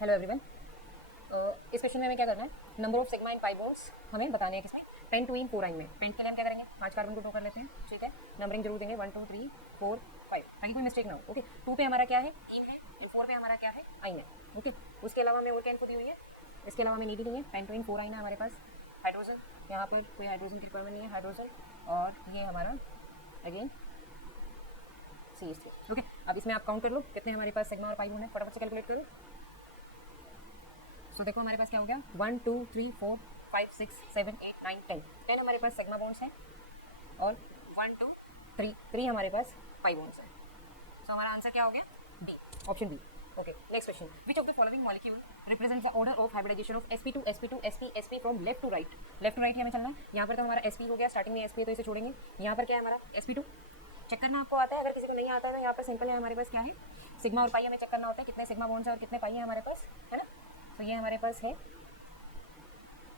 Hello everyone. इस question में हमें क्या करना है, number of sigma in pi bonds हमें बताने हैं किसमें, पेंट टू इन 4 आइन में। पेंट के लिए हम क्या करेंगे, 5 कार्बन को ड्रॉ कर लेते हैं, ठीक है। नंबरिंग जरूर देंगे 1 2 3 4 5 ताकि कोई मिस्टेक ना हो। ओके, 2 पे हमारा क्या है, इन है, एंड 4 पे हमारा क्या है, आइन है। ओके, उसके अलावा हमें और क्या इन्फो दी हुई है, इसके अलावा हमें नीड नहीं है। पेंट टू इन 4 आइन है हमारे पास, हाइड्रोजन, यहाँ पर कोई हाइड्रोजन की रिक्वायरमेंट नहीं है, हाइड्रोजन और ये हमारा अगेन CH3। ओके, अब इसमें आप काउंट कर लो कितने हमारे पास सिग्मा और पाई बॉन्ड है, फटाफट से कैलकुलेट करो। तो देखो हमारे पास क्या हो गया, 1 2 3 4 5 6 7 8 9 10 10 हमारे पास सिग्मा बॉन्ड्स हैं और 1 2 3 हमारे पास पाई बॉन्ड्स हैं। सो हमारा आंसर क्या हो गया, B, option B. Okay, next question, which of the following molecule represents the order of hybridization of sp2 sp2 sp sp from left to right. Left to right हमें चलना है, यहाँ पर तो हमारा sp हो गया, स्टार्टिंग में sp है तो इसे छोड़ेंगे। यहाँ पर क्या है हमारा sp2, चेक करना आपको आता है, अगर किसी को नहीं आता है तो यहाँ पर सिंपल है, हमारे पास क्या है, सिग्मा और पाई हमें चेक करना होता है, कितने सिग्मा बॉन्ड्स है और कितने पाई है हमारे पास, है ना। तो ये हमारे पास है,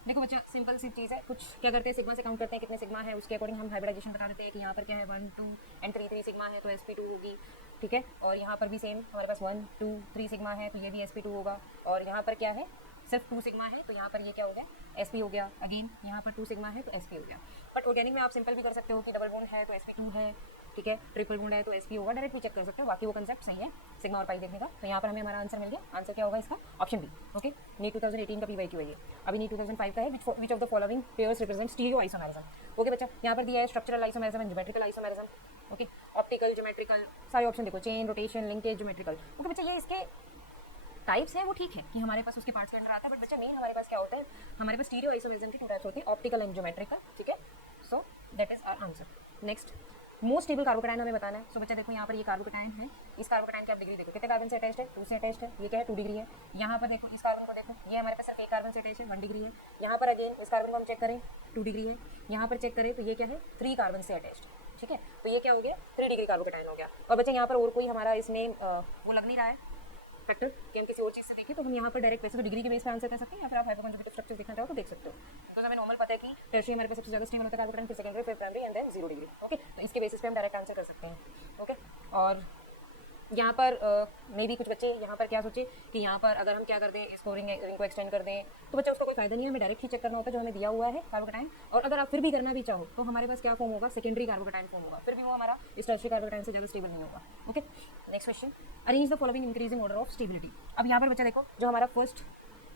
देखो बच्चा सिंपल सी चीज़ है, कुछ क्या करते हैं, सिग्मा से काउंट करते हैं कितने सिग्मा है, उसके अकॉर्डिंग हम हाइब्रिडाइजेशन बता देते हैं कि यहाँ पर क्या है 1 2 एंड 3 सिग्मा है तो sp2 होगी, ठीक है। और यहाँ पर भी सेम हमारे पास 1 2 3 सिग्मा है तो ये भी sp2 होगा। और यहाँ पर क्या है, सिर्फ 2 सिग्मा है तो यहाँ पर ये क्या हो गया, sp हो गया। अगेन यहाँ पर 2 सिग्मा है तो sp हो गया। बट ऑर्गेनिक में आप सिंपल भी कर सकते हो कि डबल बॉन्ड है तो sp2 है, ठीक है, ट्रिपल बॉन्ड है तो sp होगा, डायरेक्ट भी चेक कर सकते हो, बाकी वो कंसेप्ट सही है सिग्मा और पाई देखने का। तो यहाँ पर हमें हमारा आंसर मिल गया, आंसर क्या होगा इसका, ऑप्शन बी। ओके, नीट 2018 का PYQ है ये, अभी नीट 2005 का है। Which of the following pairs represent stereo isomerism. Okay बच्चा, यहाँ पर दिया है structural isomerism and geometrical isomerism. Okay, optical, geometrical, सारे ऑप्शन देखो, chain, rotation, linkage, geometrical. Okay बच्चा, ये इसके टाइप्स है वो ठीक है कि हमारे पास उसके पार्ट्स के अंदर आता है, बट बच्चा मेन हमारे पास क्या होता है, हमारे पास स्टीरियो आइसोमेरिज्म की 2 टाइप्स होती है, ऑप्टिकल एंड ज्योमेट्रिकल, ठीक है। So that is our answer. Next, most stable carbocation हमें बताना है। सो बच्चा देखो यहाँ पर ये कार्बोकैटायन है, इस कार्बोकैटायन की आप डिग्री देखो, कितने कार्बन से अटैच्ड है, 2 से अटैच्ड है, ये क्या है 2 डिग्री है। यहाँ पर देखो इस कार्बन को देखो, ये हमारे पास सिर्फ एक कार्बन से अटैच है, 1 डिग्री है। यहाँ पर अगेन इस कार्बन को हम चेक करें 2 डिग्री है। यहाँ पर चेक करें तो ये क्या है 3 कार्बन से अटैच्ड, ठीक है। तो ये क्या हो गया 3 डिग्री कार्बोकैटायन हो गया। और बच्चा यहाँ पर और कोई हमारा इसमें वो लग नहीं रहा है फैक्टर कि हम किसी और चीज़ से देखें, तो हम यहाँ पर डायरेक्ट वैसे तो डिग्री के बेस पे आंसर कर सकते हैं, या फिर आप हाइपोकॉन्जुगेटिव स्ट्रक्चर देखना चाहो तो देख सकते हो। बिकॉज हमें नॉर्मल पता है कि टर्शियरी हमारे पास सबसे ज़्यादा स्टेबल होता है कार्बोकैटायन, फिर सेकेंडरी, फिर primary and then 0 degree. Okay, तो इसके बेसिस पे हम डायरेक्ट आंसर कर सकते हैं। ओके, और यहाँ पर मे भी कुछ बच्चे यहाँ पर क्या सोचे कि यहाँ पर अगर हम क्या कर दें, इसको रिंग को एक्सटेंड कर दें, तो बच्चा उसका कोई फायदा नहीं है, हमें डायरेक्ट ही चेक करना होता है जो हमें दिया हुआ है कार्बोकैटायन। और अगर आप फिर भी करना भी चाहो तो हमारे पास क्या फॉर्म होगा, सेकेंडरी कार्बोकैटायन फॉर्म होगा, फिर भी वो हमारा इस टर्शियरी कार्बोकैटायन से ज़्यादा स्टेबल नहीं होगा। Okay, next question, arrange the following increasing order of stability. अब यहाँ पर बच्चा देखो जो हमारा फर्स्ट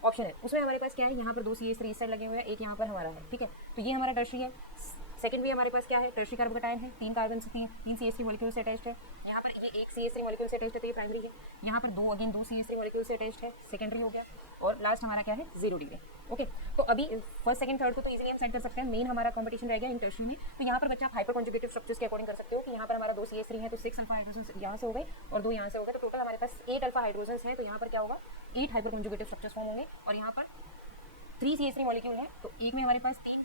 ऑप्शन है उसमें हमारे पास क्या है, यहाँ पर 2 CH3 इस साइड लगे हुए हैं, एक यहाँ पर हमारा है, ठीक है। तो ये हमारा टर्शियरी है। सेकंड भी हमारे पास क्या है, टर्शियरी कार्बोकैटायन है, 3 कार्बन से 3 CH3 मॉलिक्यूल से अटैच्ड है। यहाँ पर ये एक CH3 मॉलिक्यूल से अटैच्ड है तो ये प्राइमरी है। यहाँ पर 2 CH3 मॉलिक्यूल से अटैच्ड है, सेकेंडरी हो गया। और लास्ट हमारा क्या है 0 डिग्री। ओके, तो अभी फर्स्ट सेकंड थर्ड को तो इजीली हम सेट कर सकते हैं, मेन हमारा कंपटीशन रह गया इन टर्शियरी में। तो यहाँ पर बच्चा आप हाइपर कॉन्जुगेटिव स्ट्रक्चर्स के अकॉर्डिंग कर सकते हो कि यहाँ पर हमारा 2 CH3 है तो 6 अल्फा हाइड्रोजन यहाँ से हो गए और 2 यहाँ से हो गए, तो टोटल हमारे पास 8 अल्फा हाइड्रोजन है। तो यहाँ पर क्या होगा 8 हाइपर कॉन्जुगेटिव स्ट्रक्चर्स फॉर्म होंगे। और यहाँ पर 3 CH3 मॉलिक्यूल है तो एक में हमारे पास 3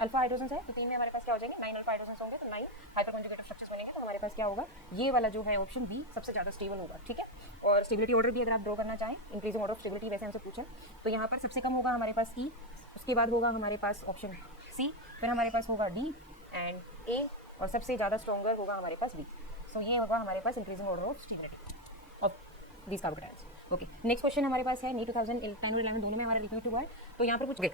अल्फा हाइड्रोजन है, तो 3 में हमारे पास क्या हो जाएंगे 9 अल्फा हाइड्रोजन होंगे, तो 9 हाइपर कॉन्जुगेटिव स्ट्रक्चर्स बनेंगे। तो हमारे पास क्या होगा, ये वाला जो है ऑप्शन बी सबसे ज़्यादा स्टेबल होगा, ठीक है। और स्टेबिलिटी ऑर्डर भी अगर आप ड्रॉ करना चाहें, इंक्रीजिंग ऑर्डर ऑफ स्टेबिलिटी वैसे हमसे पूछा, तो यहाँ पर सबसे कम होगा हमारे पास ई, उसके बाद होगा हमारे पास ऑप्शन सी, फिर हमारे पास होगा डी एंड ए, और सबसे ज़्यादा स्ट्रॉन्गर होगा हमारे पास बी। सो ये होगा हमारे पास increasing order of stability of these carbocations. Okay, next question हमारे पास है, नीट 2010 और 11 दोनों में हमारा रिपीट हुआ है। तो यहाँ पर कुछ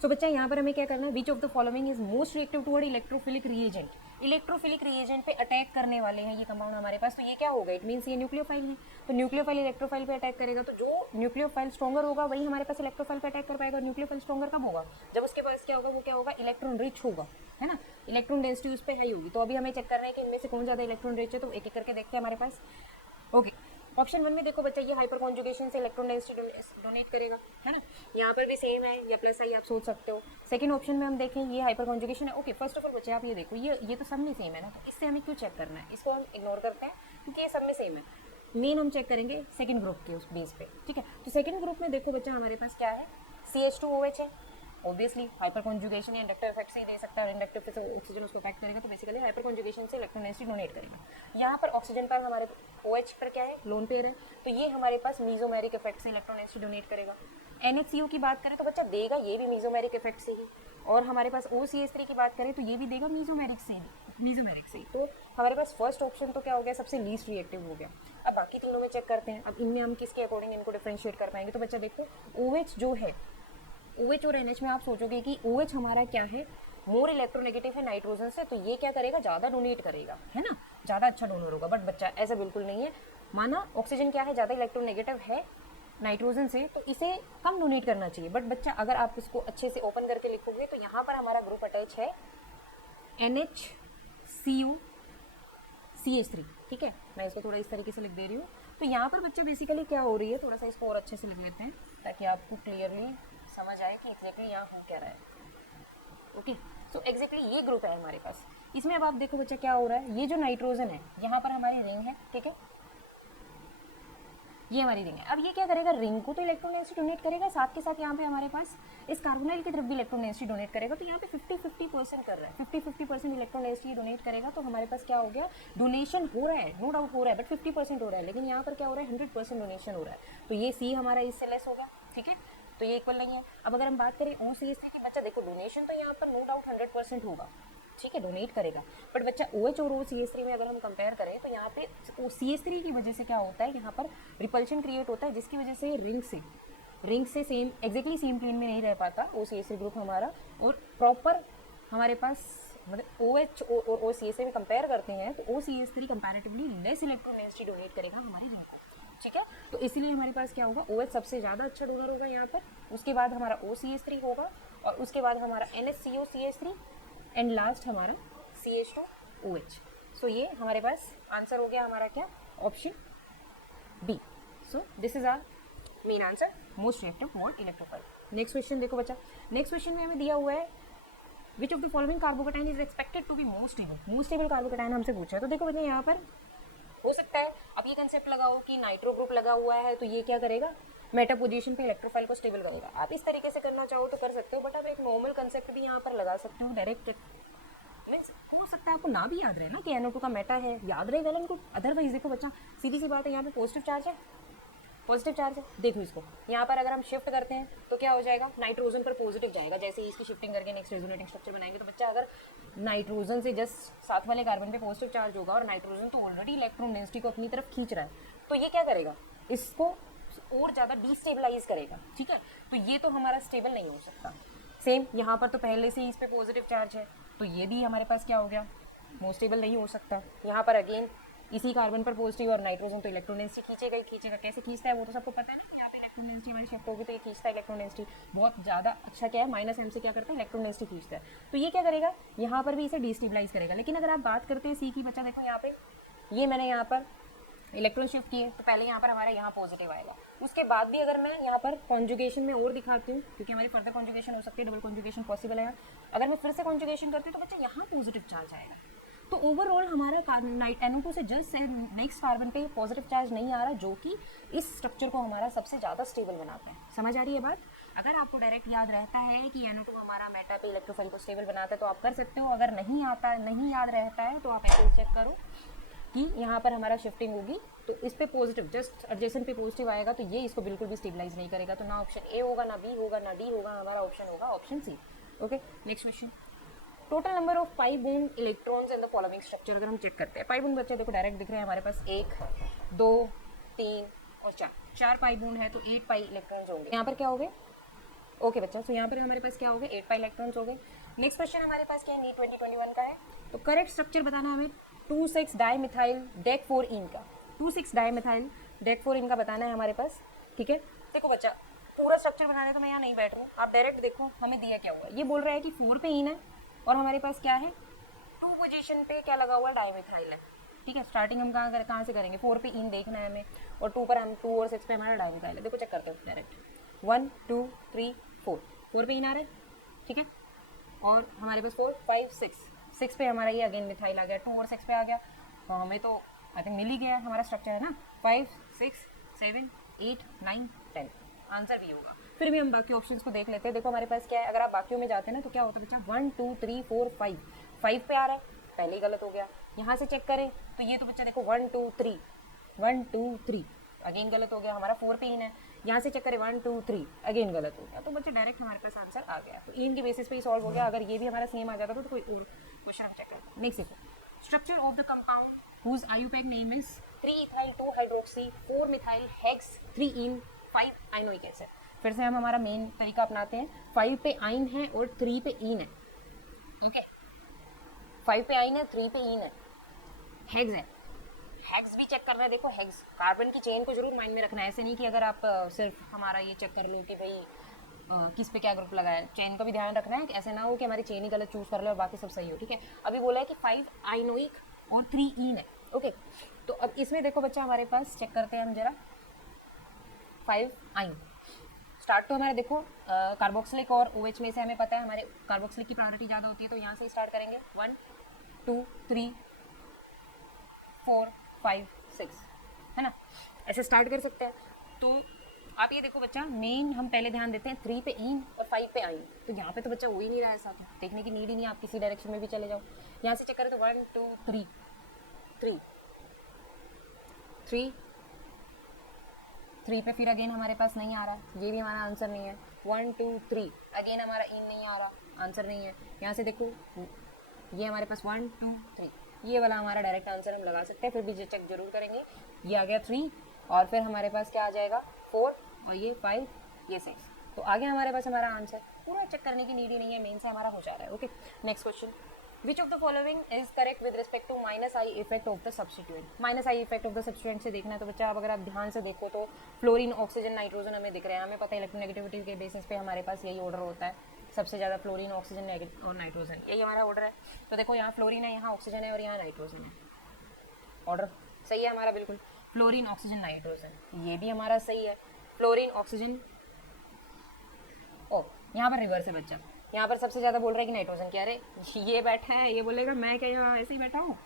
तो बच्चा यहाँ पर हमें क्या करना है, which of the following is most reactive toward electrophilic reagent. Electrophilic reagent पे अटैक करने वाले हैं ये कंपाउंड हमारे पास, तो ये क्या होगा, इट मीन्स ये न्यूक्लियोफाइल है। तो न्यूक्लियोफाइल इलेक्ट्रोफाइल पे अटैक करेगा, तो जो न्यूक्लियोफाइल स्ट्रॉन्गर होगा वही हमारे पास इलेक्ट्रोफाइल पे अटैक कर पाएगा। और न्यूक्लियोफाइल स्ट्रॉन्गर कब होगा, जब उसके पास क्या होगा, वो क्या होगा, इलेक्ट्रॉन रिच होगा, है ना, इलेक्ट्रॉन डेंसिटी उस पर हाई होगी। तो अभी हमें चेक करना है कि इनमें से कौन ज़्यादा इलेक्ट्रॉन रिच है, तो एक एक करके देखते हैं हमारे पास। ओके, ऑप्शन 1 में देखो बच्चा ये हाइपर कॉन्जुगेशन से इलेक्ट्रॉन डेंसिटी डोनेट करेगा, है ना, यहाँ पर भी सेम है या प्लस आई आप सोच सकते हो। सेकंड ऑप्शन में हम देखें ये हाइपर कॉन्जुगेशन है। ओके, फर्स्ट ऑफ ऑल बच्चे आप ये देखो, ये तो सब में सेम है ना, तो इससे हमें क्यों चेक करना है, इसको हम इग्नोर करते हैं क्योंकि ये सब में सेम है। मेन हम चेक करेंगे सेकेंड ग्रुप के उस बेस पे, ठीक है। तो सेकेंड ग्रुप में देखो बच्चा हमारे पास क्या है, CH2OH है। ऑब्वियसली हाइपर कॉन्जुगेशन या इंडक्टिव इफेक्ट से ही दे सकता है, और इंडक्टिव से ऑक्सीजन उसको पैक करेगा, तो बेसिकली हाइपर कॉन्जुगेशन से इलेक्ट्रॉन डेंसिटी डोनेट करेगा। यहाँ पर ऑक्सीजन पर हमारे OH पर क्या है, लोन पेयर है, तो ये हमारे पास मीजोमेरिक इफेक्ट से इलेक्ट्रॉन डेंसिटी डोनेट करेगा। NHCO की बात करें तो बच्चा देगा ये भी मीजोमेरिक इफेक्ट से ही, और हमारे पास OCH3 की बात करें तो ये भी देगा मीजोमेरिक से ही। तो हमारे पास फर्स्ट ऑप्शन तो क्या हो गया, सबसे लीस्ट रिएक्टिव हो गया। अब बाकी तीनों में चेक करते हैं, अब इनमें हम किसके अकॉर्डिंग इनको डिफ्रेंशिएट कर पाएंगे। तो बच्चा देखो OH जो है, OH और NH में आप सोचोगे कि OH हमारा क्या है, मोर इलेक्ट्रोनेगेटिव है नाइट्रोजन से, तो ये क्या करेगा, ज़्यादा डोनेट करेगा, है ना, ज़्यादा अच्छा डोनर होगा। बट बच्चा ऐसा बिल्कुल नहीं है। माना ऑक्सीजन क्या है, ज़्यादा इलेक्ट्रोनेगेटिव है नाइट्रोजन से, तो इसे कम डोनेट करना चाहिए। बट बच्चा अगर आप इसको अच्छे से ओपन करके लिखोगे तो यहाँ पर हमारा ग्रुप अटैच है NHCO CH3, ठीक है। मैं इसको थोड़ा इस तरीके से लिख दे रही हूँ। तो यहाँ पर बच्चे बेसिकली क्या हो रही है, थोड़ा सा इसको और अच्छे से लिख लेते हैं ताकि आपको क्लियरली समझ आए कि एग्जैक्टली यहाँ हो क्या रहा है। ओके, सो एग्जैक्टली ये ग्रुप है हमारे पास। इसमें अब आप देखो बच्चा क्या हो रहा है, ये जो नाइट्रोजन है यहाँ पर हमारी रिंग है, ठीक है, ये हमारी रिंग है। अब ये क्या करेगा, रिंग को तो इलेक्ट्रॉन डेंसिटी डोनेट करेगा, साथ के साथ यहाँ पे हमारे पास इस कार्बोनाइल की तरफ भी इलेक्ट्रॉन डेंसिटी डोनेट करेगा। तो यहाँ पे 50-50% कर रहा है, 50-50% इलेक्ट्रॉन डेंसिटी डोनेट करेगा। तो हमारे पास क्या हो गया, डोनेशन हो रहा है, नो डाउट हो रहा है, बट 50% हो रहा है। लेकिन यहाँ पर क्या हो रहा है, 100% डोनेशन हो रहा है। तो ये सी हमारा इससे लेस होगा, ठीक है, तो ये इक्वल नहीं है। अब अगर हम बात करें OCH3 की, बच्चा देखो डोनेशन तो यहाँ पर नो डाउट 100% होगा, ठीक है, डोनेट करेगा। बट बच्चा OH और OCH3 में अगर हम कंपेयर करें तो यहाँ पे CH3 की वजह से क्या होता है, यहाँ पर रिपल्शन क्रिएट होता है, जिसकी वजह से रिंग से सेम एग्जैक्टली सेम प्लेन में नहीं रह पाता OCH3 ग्रुप हमारा। और प्रॉपर हमारे पास मतलब OH और OCH3 में कंपेयर करते हैं तो OCH3 comparatively less electron density donate करेगा हमारी रिंग को, ठीक है। तो इसीलिए हमारे पास क्या होगा, OH सबसे ज़्यादा अच्छा डोनर होगा यहाँ पर, उसके बाद हमारा OCH3 होगा, और उसके बाद हमारा NHCO CH3 एंड लास्ट हमारा CH2OH। सो ये हमारे पास आंसर हो गया हमारा क्या, option B. So this is our main answer, most reactive mode electrophile. Next question देखो बच्चा, नेक्स्ट क्वेश्चन में हमें दिया हुआ है which of the following carbocation is expected to be most stable carbocation हमसे पूछा है। तो देखो बच्चा यहाँ पर हो सकता है अब ये कंसेप्ट लगाओ कि नाइट्रो ग्रुप लगा हुआ है तो ये क्या करेगा, मेटा पोजीशन पे इलेक्ट्रोफाइल को स्टेबल करेगा। आप इस तरीके से करना चाहो तो कर सकते हो, बट आप एक नॉर्मल कंसेप्ट भी यहाँ पर लगा सकते हो डायरेक्ट। मीन्स हो सकता है आपको ना भी याद रहे ना कि NO2 का मेटा है, याद रहेगा ना इनको। अदरवाइज देखो बच्चा सीधी सी बात है, यहाँ पे पॉजिटिव चार्ज है, पॉजिटिव चार्ज है, देखो इसको यहाँ पर अगर हम शिफ्ट करते हैं तो क्या हो जाएगा, नाइट्रोजन पर पॉजिटिव जाएगा। जैसे ही इसकी शिफ्टिंग करके नेक्स्ट रेजोनेटिंग स्ट्रक्चर बनाएंगे तो बच्चा अगर नाइट्रोजन से जस्ट साथ वाले कार्बन पे पॉजिटिव चार्ज होगा और नाइट्रोजन तो ऑलरेडी इलेक्ट्रॉन डेंसिटी को अपनी तरफ खींच रहा है, तो ये क्या करेगा, इसको और ज़्यादा डिस्टेबलाइज करेगा, ठीक है। तो ये तो हमारा स्टेबल नहीं हो सकता। सेम यहाँ पर तो पहले से ही इस पर पॉजिटिव चार्ज है, तो ये भी हमारे पास क्या हो गया, मोस्ट स्टेबल नहीं हो सकता। यहाँ पर अगेन इसी कार्बन पर पॉजिटिव और नाइट्रोजन तो इलेक्ट्रॉन डेंसिटी खींचेगा ही खींचेगा। कैसे खींचता है वो तो सबको पता है ना, यहाँ पे इलेक्ट्रॉन डेंसिटी हमारी शिफ्ट होगी तो ये खींचता है इलेक्ट्रॉन डेंसिटी बहुत ज़्यादा अच्छा क्या है, -m से क्या करता है, इलेक्ट्रॉन डेंसिटी खींचता है। तो ये क्या करेगा, यहाँ पर भी इसे डिस्टेबलाइज करेगा। लेकिन अगर आप बात करते हैं सी की, बच्चा देखो यहाँ पे ये मैंने यहाँ पर इलेक्ट्रॉन शिफ्ट किए तो पहले यहाँ पर हमारा यहाँ पॉजिटिव आएगा, उसके बाद भी अगर मैं यहाँ पर कॉन्जुगेशन में और दिखाती हूँ क्योंकि हमारी फर्दर कॉन्जुगेशन हो सकती है, डबल कॉन्जुगेशन पॉसिबल है। अगर मैं फिर से कॉन्जुगेशन करती हूँ तो बच्चा यहाँ पॉजिटिव चार्ज आएगा। तो ओवरऑल हमारा NO2 से जस्ट नेक्स्ट कार्बन पे पॉजिटिव चार्ज नहीं आ रहा, जो कि इस स्ट्रक्चर को हमारा सबसे ज़्यादा स्टेबल बनाता है। समझ आ रही है बात। अगर आपको डायरेक्ट याद रहता है कि NO2 हमारा मेटा पे इलेक्ट्रोफाइल को स्टेबल बनाता है तो आप कर सकते हो। अगर नहीं याद रहता है तो आप ऐसे चेक करो कि यहाँ पर हमारा शिफ्टिंग होगी तो इस पे पॉजिटिव जस्ट एडजेसेंट पे पॉजिटिव आएगा, तो ये इसको बिल्कुल भी स्टेबलाइज नहीं करेगा। तो ना ऑप्शन ए होगा, ना बी होगा, ना डी होगा, हमारा ऑप्शन होगा option C. Okay, next question, total number of pi bond electrons इन द फॉलोइंग स्ट्रक्चर। अगर हम चेक करते हैं पाई बॉन्ड, बच्चे देखो डायरेक्ट दिख रहे हैं हमारे पास 1 2 3 और 4 पाई बॉन्ड है तो 8 पाई इलेक्ट्रॉन्स होंगे। यहाँ पर क्या हो गए, ओके बच्चा, तो यहाँ पर हमारे पास क्या हो गए, 8 पाई इलेक्ट्रॉन्स हो गए। नेक्स्ट क्वेश्चन हमारे पास क्या है, नीट 2021 का है। तो करेक्ट स्ट्रक्चर बताना हमें 2,6 डाइमिथाइल डेक 4 इन का, 2,6 डाइमिथाइल डेक 4 इन का बताना है हमारे पास, ठीक है। देखो बच्चा पूरा स्ट्रक्चर बनाने तो मैं यहाँ नहीं बैठ रहा हूँ, आप डायरेक्ट देखो हमें दिया क्या हुआ है। ये बोल रहा है कि 4 पे इन है और हमारे पास क्या है 2 पोजीशन पे क्या लगा हुआ है, डाइमिथाइल है, ठीक है। स्टार्टिंग हम कहाँ से करेंगे, 4 पे इन देखना है हमें और 2 पर हम 2 और 6 पे हमारा डाइमिथाइल है। देखो चेक करते हैं डायरेक्ट 1 2 3 4 पे इन आ रहा है, ठीक है। और हमारे पास 4 5 6 पे हमारा ये अगेन मिथाइल आ गया, 2 और 6 पे आ गया, तो हमें तो आई थिंक मिल ही गया हमारा स्ट्रक्चर है ना, 5 6 7 8 9 10 आंसर भी होगा। फिर भी हम बाकी ऑप्शंस को देख लेते हैं। देखो हमारे पास क्या है, अगर आप बाकियों में जाते हैं ना तो क्या होता है बच्चा, 1 2 3 4 5 पे आ रहा है, पहले ही गलत हो गया। यहाँ से चेक करें तो ये तो बच्चा देखो 1 2 3 अगेन गलत हो गया, हमारा 4 पे इन है। यहाँ से चेक करें 1 2 3 अगेन गलत हो गया, तो बच्चे डायरेक्ट हमारे पास आंसर आ गया। तो इन के बेसिस पे ही सॉल्व हो गया। अगर ये भी हमारा सेम आ जाता तो कोई और क्वेश्चन हम चेक करें। नेक्स्ट देखो, structure of the compound whose IUPAC name is 3-ethyl-2-hydroxy 4-methyl-hex 3-ene 5 ynoic acid. फिर से हम हमारा मेन तरीका अपनाते हैं। 5 पे आइन है और 3 पे इन है। ओके, 5 पे आइन है, 3 पे इन है, हेक्स है। हेक्स भी चेक करना है। देखो हेक्स कार्बन की चेन को जरूर माइंड में रखना है। ऐसे नहीं कि अगर आप सिर्फ हमारा ये चेक कर लो कि भाई किस पे क्या ग्रुप लगा है, चेन का भी ध्यान रखना है। ऐसे ना हो कि हमारी चेन ही गलत चूज कर ले और बाकी सब सही हो। ठीक है, अभी बोला है कि 5 आइनोइक और 3 इन है। ओके, तो अब इसमें देखो बच्चा हमारे पास चेक करते हैं हम जरा। 5 आइन स्टार्ट तो हमारे देखो कार्बोक्सिलिक और OH में से हमें पता है हमारे कार्बोक्सिलिक की प्रायोरिटी ज़्यादा होती है, तो यहाँ से स्टार्ट करेंगे 1 2 3 4 5 6, है ना, ऐसे स्टार्ट कर सकते हैं। तो आप ये देखो बच्चा, मेन हम पहले ध्यान देते हैं 3 पे इन और 5 पे आइन। तो यहाँ पे तो बच्चा हो ही नहीं रहा है, साथ देखने की नीड ही नहीं, आप किसी डायरेक्शन में भी चले जाओ। यहाँ से चेक करें तो 1 2 3 3 3 3 पे फिर अगेन हमारे पास नहीं आ रहा, ये भी हमारा आंसर नहीं है। 1 2 3 अगेन हमारा इन नहीं आ रहा, आंसर नहीं है। यहाँ से देखो ये हमारे पास 1 2 3, ये वाला हमारा डायरेक्ट आंसर हम लगा सकते हैं, फिर भी ये चेक जरूर करेंगे। ये आ गया 3 और फिर हमारे पास क्या आ जाएगा 4 और ये 5 ये 6, तो आगे हमारे पास हमारा आंसर। पूरा चेक करने की नीड ही नहीं है, मेन से हमारा हो जा रहा है। Okay, next question, Which of the following is correct with respect to minus I effect of the substituent? Minus I effect of the substituent से देखना है तो बच्चा, अब अगर आप ध्यान से देखो तो फ्लोरीन, ऑक्सीजन, नाइट्रोजन हमें दिख रहे हैं। हमें पता है इलेक्ट्रोनेगेटिविटी के बेसिस पे हमारे पास यही ऑर्डर होता है, सबसे ज़्यादा फ्लोरीन, ऑक्सीजन और नाइट्रोजन, यही हमारा ऑर्डर है। तो देखो यहाँ फ्लोरीन है, यहाँ ऑक्सीजन है और यहाँ नाइट्रोजन है। ऑर्डर सही है हमारा बिल्कुल, फ्लोरीन, ऑक्सीजन, नाइट्रोजन, ये भी हमारा सही है, फ्लोरीन, ऑक्सीजन। ओ यहाँ पर रिवर्स है बच्चा, यहाँ पर सबसे ज़्यादा बोल रहा है कि नाइट्रोजन की, अरे ये बैठा है, ये बोलेगा मैं क्या यहाँ ऐसे ही बैठा हूँ।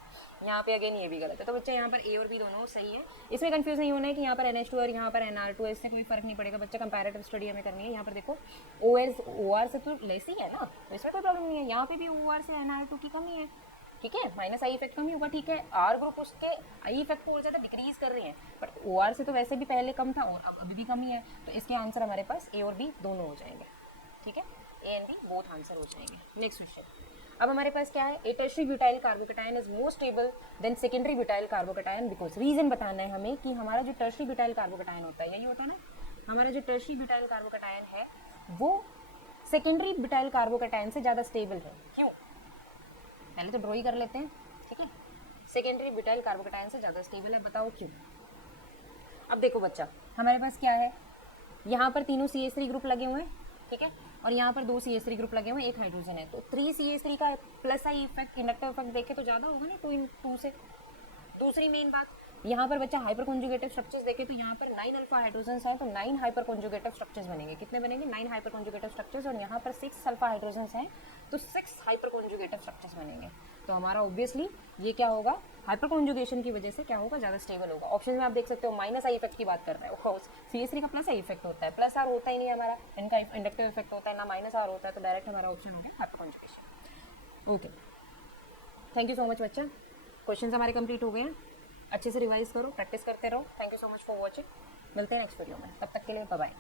यहाँ पे अगेन ये भी गलत है। तो बच्चा यहाँ पर ए और बी दोनों सही है। इसमें कंफ्यूज नहीं होना है कि यहाँ पर NH2 और यहाँ पर NR2, इससे कोई फर्क नहीं पड़ेगा बच्चा, कंपैरेटिव स्टडी हमें करनी है। यहाँ पर देखो OR से तो लेस ही है ना, तो इसमें कोई प्रॉब्लम नहीं है। यहाँ पे भी OR से NR2 की कमी है, ठीक है, माइनस आई इफेक्ट कम ही होगा, ठीक है। आर ग्रुप उसके आई इफेक्ट को और ज़्यादा डिक्रीज कर रहे हैं, बट OR से तो वैसे भी पहले कम था और अब अभी भी कमी है, तो इसके आंसर हमारे पास ए और बी दोनों हो जाएंगे, ठीक है, A and B both answer हो जाएंगे। नेक्स्ट क्वेश्चन, अब हमारे पास क्या है, a tertiary butyl carbocation is more stable than secondary butyl carbocation because, reason बताना है हमें कि हमारा जो टर्शियरी ब्यूटाइल कार्बोकैटायन होता है, यही होता है ना, हमारा जो टर्शियरी ब्यूटाइल कार्बोकैटायन है वो सेकेंडरी ब्यूटाइल कार्बोकैटायन से ज़्यादा स्टेबल है। क्यों, पहले तो ड्रॉ ही कर लेते हैं, ठीक है। सेकेंडरी ब्यूटाइल कार्बोकैटायन से ज़्यादा स्टेबल है, बताओ क्यों। अब देखो बच्चा, हमारे पास क्या है, यहाँ पर तीनों CH3 ग्रुप लगे हुए हैं, ठीक है, और यहाँ पर 2 CH3 ग्रुप लगे हुए हैं, एक हाइड्रोजन है, तो 3 CH3 का plus I effect, inductive effect देखे तो ज़्यादा होगा ना 2 से। दूसरी मेन बात, यहाँ पर बच्चा हाइपर कॉन्जुगेटिव स्ट्रक्चर्स देखे तो यहाँ पर 9 अल्फा हाइड्रोजन्स हैं, तो 9 हाइपर कॉन्जुगेटिव स्ट्रक्चर्स बनेंगे। कितने बनेंगे, 9 हाइपर कॉन्जुगेटिव स्ट्रक्चर्स, और यहाँ पर 6 अल्फा हाइड्रोजन्स हैं, तो 6 हाइपर कॉन्जुगेटिव स्ट्रक्चर्स बनेंगे। तो हमारा ऑब्वियसली ये क्या होगा, हाइपर कॉन्जुगेशन की वजह से क्या होगा, ज़्यादा स्टेबल होगा। ऑप्शन में आप देख सकते हो माइनस आई इफेक्ट की बात कर रहा है, CH3 का प्लस आई इफेक्ट होता है, प्लस आर होता ही नहीं हमारा, इनका इंडक्टिव इफेक्ट होता है, ना माइनस आर होता है, तो डायरेक्ट हमारा ऑप्शन हो गया hyper conjugation. Okay, thank you so much बच्चा, क्वेश्चन हमारे कंप्लीट हो गए हैं। अच्छे से रिवाइज करो, प्रैक्टिस करते रहो। Thank you so much for watching, मिलते हैं नेक्स्ट वीडियो में, तब तक के लिए बाय बाय।